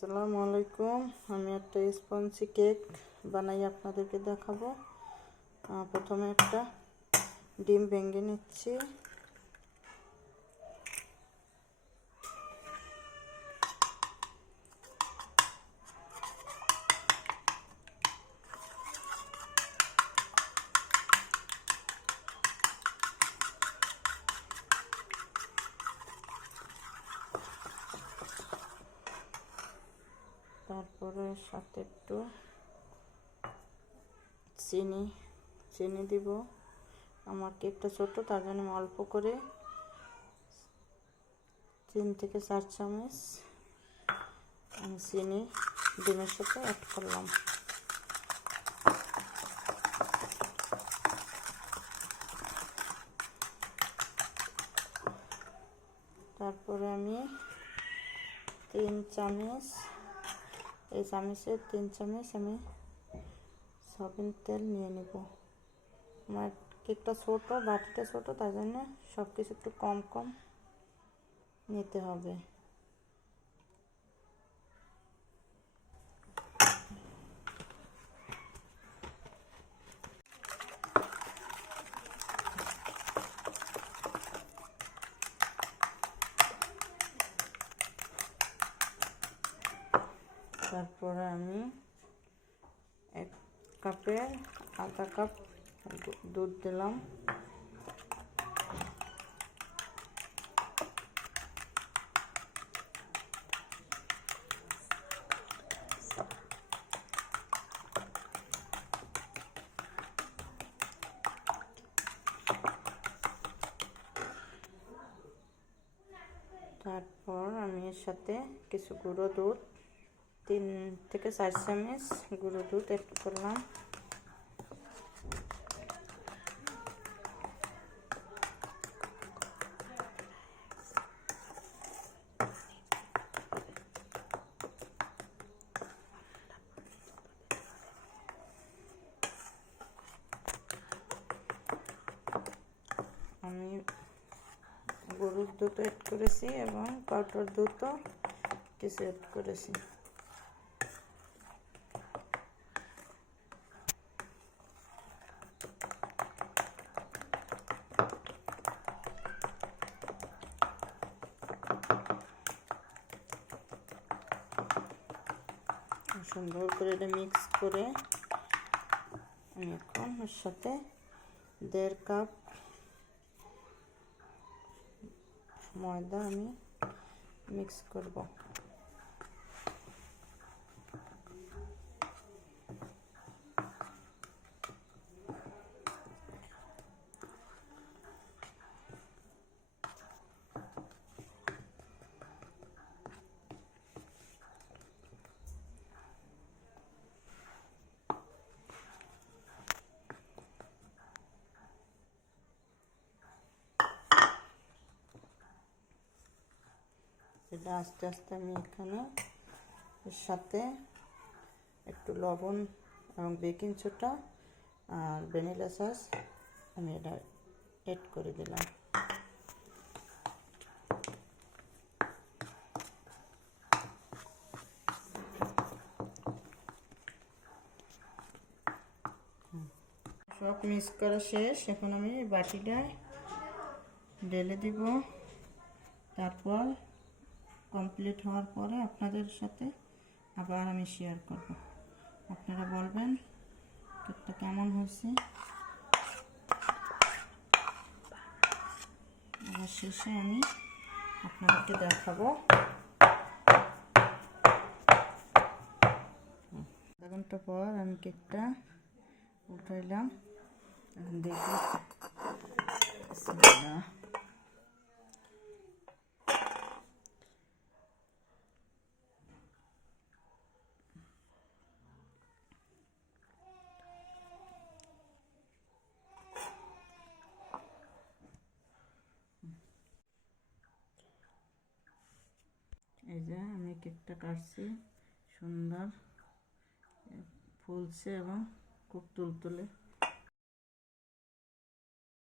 আসসালামু আলাইকুম। আমি একটা স্পঞ্জি কেক বানাই আপনাদেরকে দেখাবো। প্রথমে একটা ডিম ভেঙে নিচ্ছি। তারপরে সাথে একটু চিনি দিব। আমার কেকটা ছোট, তার জন্য আমি অল্প করে 3 থেকে 4 চামচ আমি চিনি ডিমের সাথে অ্যাড করলাম। তারপরে আমি 3 চামচ, এই চামচের 3 চামচ আমি সয়াবিন তেল নিয়ে নেব। আমার কেকটা ছোট, বাটিটা ছোট, তার জন্য সব কিছু একটু কম কম নিতে হবে। তারপরে আমি 1 কাপের আধা কাপ দুধ দিলাম। তারপর আমি এর সাথে কিছু গুঁড়ো দুধ, 3 থেকে 4 চামচ গুঁড়ো দুধ অ্যাড করলাম। আমি গরুর দুধ অ্যাড করেছি এবং পাউডার দুধও কিছু অ্যাড করেছি। সুন্দর করে এটা মিক্স করে আমি এখন এর সাথে 1.5 কাপ ময়দা আমি মিক্স করব। এটা আস্তে আস্তে আমি এখানে এর সাথে একটু লবণ এবং বেকিং সোডা আর ভ্যানিলা এসেন্স আমি এটা অ্যাড করে দিলাম। সব মিক্স করা শেষ। এখন আমি বাটিটায় ঢেলে দিব। তারপর কমপ্লিট হওয়ার পরে আপনাদের সাথে আবার আমি শেয়ার করব। আপনারা বলবেন কেকটা কেমন হয়েছে। আবার শেষে আমি আপনাদেরকে দেখাবো। আধা ঘন্টা পর আমি কেকটা উঠাইলাম, দেখি এই যে আমি কেকটা কাটছি, সুন্দর ফুলছে এবং খুব তুলতুলে।